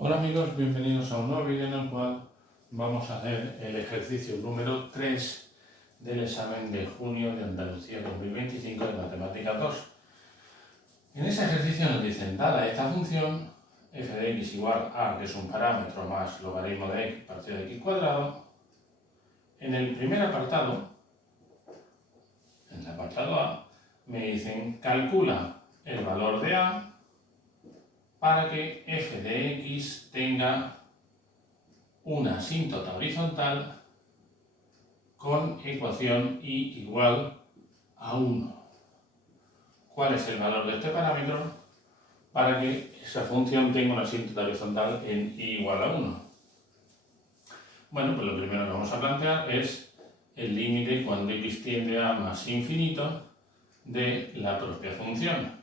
Hola amigos, bienvenidos a un nuevo vídeo en el cual vamos a hacer el ejercicio número 3 del examen de junio de Andalucía 2025 de Matemáticas 2. En ese ejercicio nos dicen, dada esta función f de x igual a, que es un parámetro más logaritmo de x partido de x cuadrado, en el primer apartado, en el apartado A, me dicen calcula el valor de a para que f de x tenga una asíntota horizontal con ecuación y igual a 1. ¿Cuál es el valor de este parámetro para que esa función tenga una asíntota horizontal en y igual a 1? Bueno, pues lo primero que vamos a plantear es el límite cuando x tiende a más infinito de la propia función.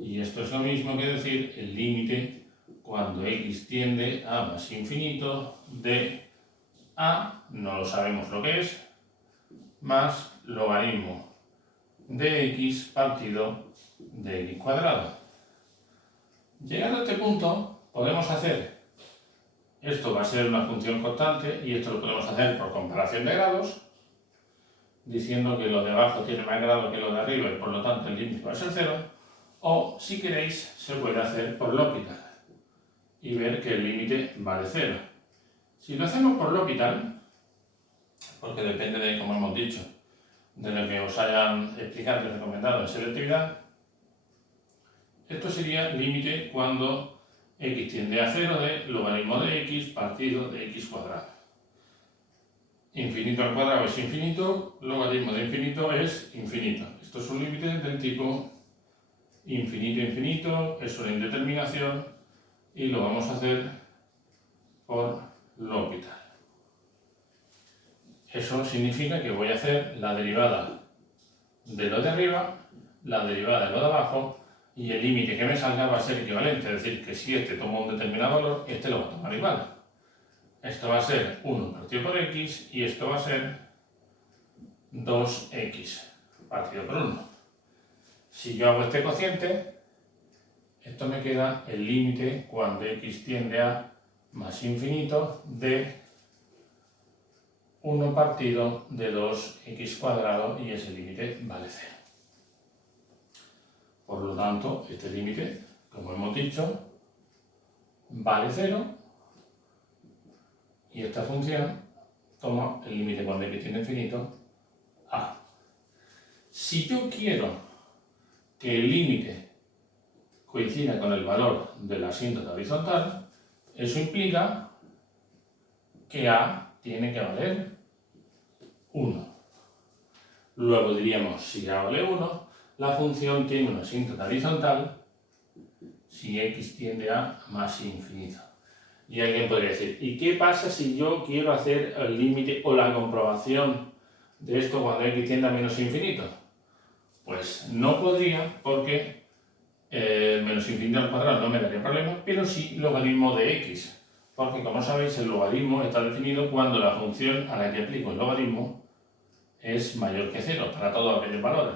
Y esto es lo mismo que decir el límite cuando x tiende a más infinito de a, no lo sabemos lo que es, más logaritmo de x partido de x cuadrado. Llegando a este punto, podemos hacer, esto va a ser una función constante y esto lo podemos hacer por comparación de grados, diciendo que lo de abajo tiene más grado que lo de arriba y por lo tanto el límite va a ser 0, o si queréis se puede hacer por L'Hopital y ver que el límite vale 0. Si lo hacemos por L'Hopital, porque depende de, como hemos dicho, de lo que os hayan explicado y recomendado en selectividad, esto sería límite cuando x tiende a 0 de logaritmo de x partido de x cuadrado. Infinito al cuadrado es infinito, logaritmo de infinito es infinito. Esto es un límite del tipo infinito infinito, es una indeterminación y lo vamos a hacer por L'Hopital. Eso significa que voy a hacer la derivada de lo de arriba, la derivada de lo de abajo, y el límite que me salga va a ser equivalente, es decir, que si este toma un determinado valor, este lo va a tomar igual. Esto va a ser 1 partido por x y esto va a ser 2x partido por 1. Si yo hago este cociente, esto me queda el límite cuando x tiende a más infinito de 1 partido de 2x cuadrado y ese límite vale 0. Por lo tanto, este límite, como hemos dicho, vale 0 y esta función toma el límite cuando x tiende a infinito a. Si yo quiero que el límite coincida con el valor de la asíntota horizontal, eso implica que a tiene que valer 1. Luego diríamos, si a vale 1, la función tiene una asíntota horizontal si x tiende a más infinito. Y alguien podría decir, ¿y qué pasa si yo quiero hacer el límite o la comprobación de esto cuando x tiende a menos infinito? Pues no podría, porque menos infinito al cuadrado no me daría problema, pero sí logaritmo de x. Porque como sabéis, el logaritmo está definido cuando la función a la que aplico el logaritmo es mayor que 0 para todos aquellos valores.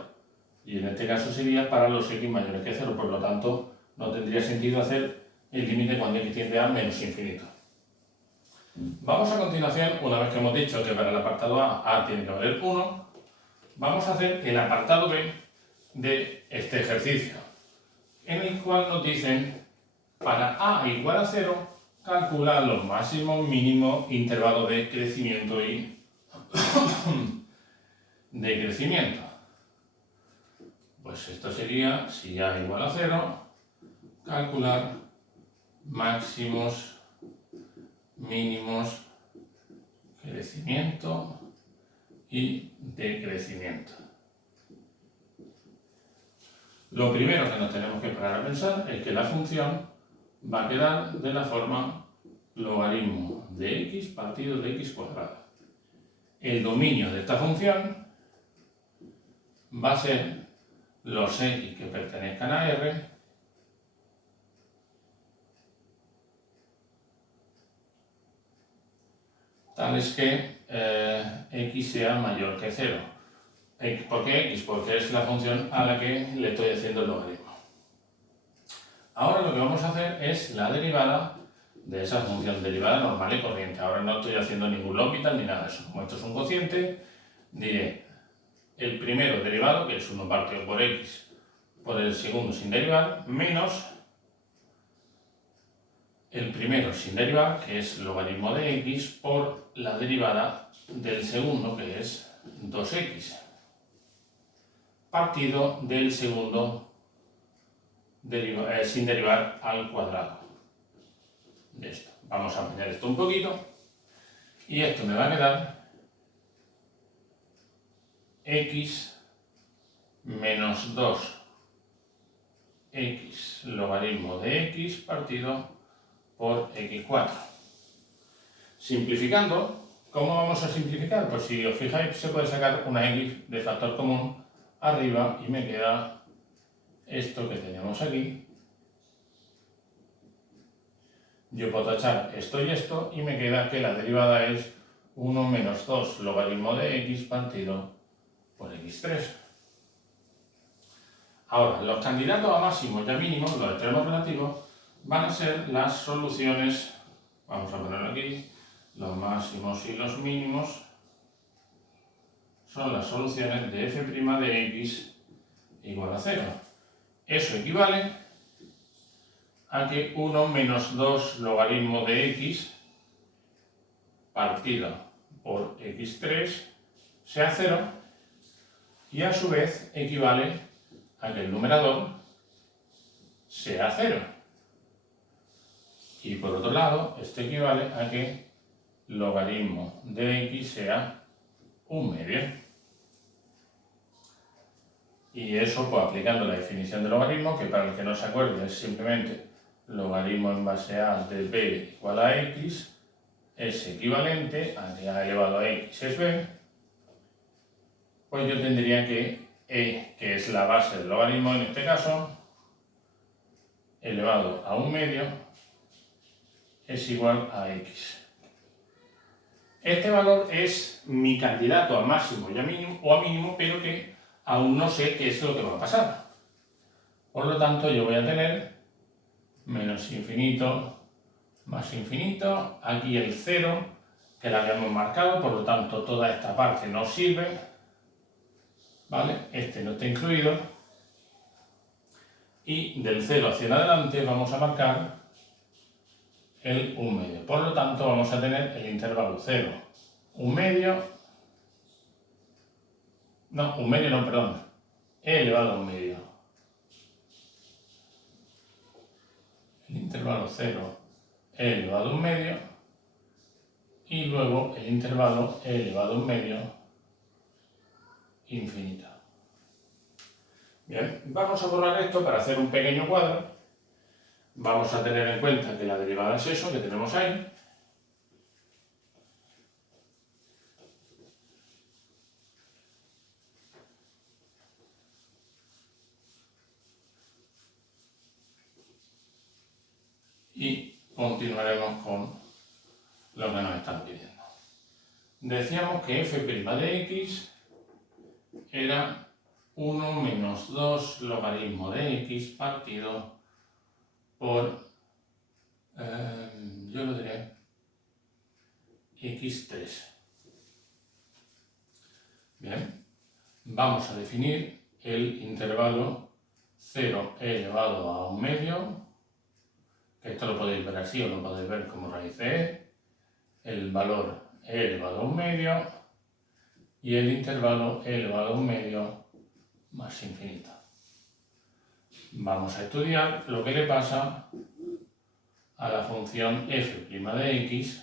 Y en este caso sería para los x mayores que 0, por lo tanto no tendría sentido hacer el límite cuando x tiende a menos infinito. Vamos a continuación, una vez que hemos dicho que para el apartado a tiene que valer 1, vamos a hacer el apartado b de este ejercicio, en el cual nos dicen, para a igual a 0, calcular los máximos mínimos intervalos de crecimiento y de crecimiento. Pues esto sería, si a igual a 0, calcular máximos mínimos crecimiento y decrecimiento. Lo primero que nos tenemos que parar a pensar es que la función va a quedar de la forma logaritmo de x partido de x cuadrado. El dominio de esta función va a ser los x que pertenezcan a R tales que x sea mayor que 0. ¿Por qué x? Porque es la función a la que le estoy haciendo el logaritmo. Ahora lo que vamos a hacer es la derivada de esa función derivada normal y corriente. Ahora no estoy haciendo ningún L'Hopital ni nada de eso. Como esto es un cociente, diré el primero derivado, que es 1 partido por x, por el segundo sin derivar, menos el primero sin derivar, que es logaritmo de x, por la derivada del segundo, que es 2x, partido del segundo sin derivar al cuadrado de esto. Vamos a ampliar esto un poquito y esto me va a quedar x menos 2x logaritmo de x partido por x4. Simplificando, ¿cómo vamos a simplificar? Pues si os fijáis se puede sacar una x de factor común arriba y me queda esto que tenemos aquí. Yo puedo tachar esto y esto y me queda que la derivada es 1 menos 2 logaritmo de x partido por x3. Ahora, los candidatos a máximos y a mínimos, los extremos relativos, van a ser las soluciones, vamos a ponerlo aquí, los máximos y los mínimos son las soluciones de f' de x igual a 0. Eso equivale a que 1 menos 2 logaritmo de x partido por x3 sea 0 y a su vez equivale a que el numerador sea 0. Y por otro lado, esto equivale a que logaritmo de x sea 1/2. Y eso, pues aplicando la definición de logaritmo, que para el que no se acuerde es simplemente logaritmo en base a de b igual a x, es equivalente a que a elevado a x es b, pues yo tendría que e, que es la base del logaritmo en este caso, elevado a 1/2, es igual a x. Este valor es mi candidato a máximo y a mínimo, o a mínimo, pero que aún no sé qué es lo que va a pasar. Por lo tanto, yo voy a tener menos infinito más infinito, aquí el 0, que la habíamos marcado, por lo tanto toda esta parte no sirve, ¿vale? Este no está incluido. Y del 0 hacia en adelante vamos a marcar el 1/2. Por lo tanto, vamos a tener el intervalo 0, 1/2, no, 1/2 no, perdón, e elevado a 1/2. El intervalo 0, e elevado a 1/2, y luego el intervalo e elevado a 1/2 infinito. Bien, vamos a borrar esto para hacer un pequeño cuadro. Vamos a tener en cuenta que la derivada es eso que tenemos ahí. Y continuaremos con lo que nos están pidiendo. Decíamos que f' de x era 1 menos 2 logaritmo de x partido por, yo lo diré, x3. Bien, vamos a definir el intervalo 0 elevado a 1/2, que esto lo podéis ver así o lo podéis ver como raíz de e, el valor e elevado a 1/2 y el intervalo e elevado a 1/2 más infinito. Vamos a estudiar lo que le pasa a la función f' de x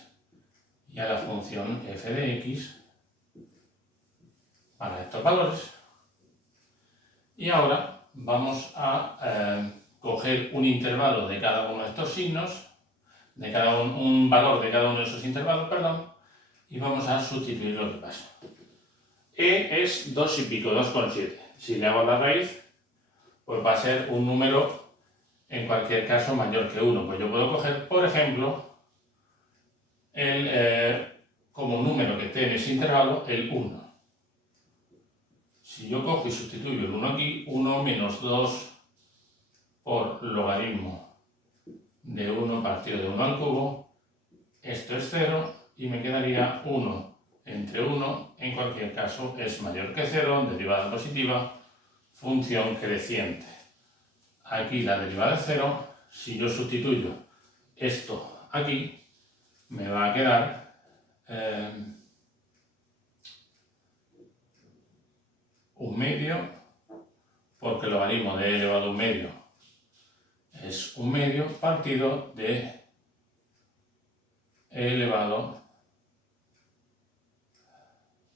y a la función f de x para estos valores. Y ahora vamos a coger un intervalo de cada uno de estos signos, de un valor de cada uno de esos intervalos, perdón, y vamos a sustituir lo que pasa. E es 2 y pico, 2,7. Si le hago la raíz, pues va a ser un número, en cualquier caso, mayor que 1. Pues yo puedo coger, por ejemplo, como número que esté en ese intervalo, el 1. Si yo cojo y sustituyo el 1 aquí, 1 menos 2 por logaritmo de 1 partido de 1 al cubo. Esto es 0 y me quedaría 1 entre 1. En cualquier caso es mayor que 0, derivada positiva, función creciente. Aquí la derivada de 0, si yo sustituyo esto aquí, me va a quedar 1/2, porque el logaritmo de e elevado a 1/2 es 1/2 partido de e elevado,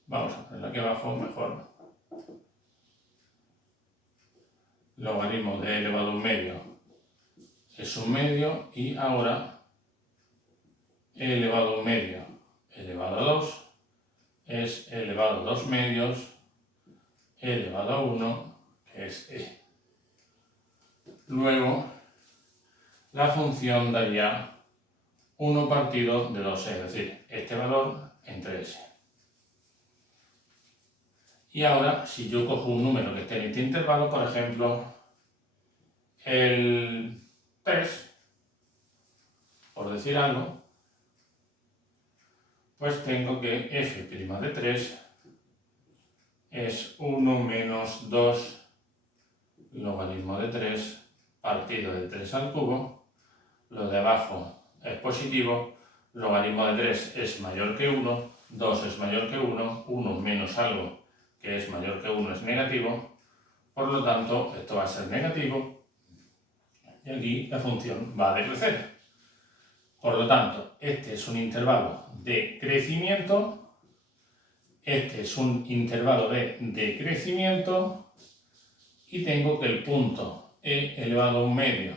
vamos a ponerlo aquí abajo mejor, logaritmo de e elevado a 1/2 es 1/2 y ahora e elevado a 1/2 elevado a 2 es e elevado a 2/2 elevado a 1, que es e. Luego, la función daría 1 partido de 2e, es decir, este valor entre ese. Y ahora, si yo cojo un número que esté en este intervalo, por ejemplo, el 3, por decir algo, pues tengo que f' de 3 es 1 menos 2 logaritmo de 3 partido de 3 al cubo. Lo de abajo es positivo, logaritmo de 3 es mayor que 1, 2 es mayor que 1, 1 menos algo que es mayor que 1 es negativo, por lo tanto esto va a ser negativo y aquí la función va a decrecer. Por lo tanto, este es un intervalo de crecimiento, este es un intervalo de decrecimiento y tengo que el punto e elevado a 1/2,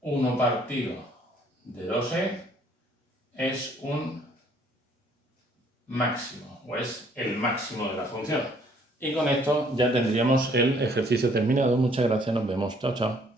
1 partido de 2e, es un máximo, o es el máximo de la función. Y con esto ya tendríamos el ejercicio terminado. Muchas gracias, nos vemos. Chao, chao.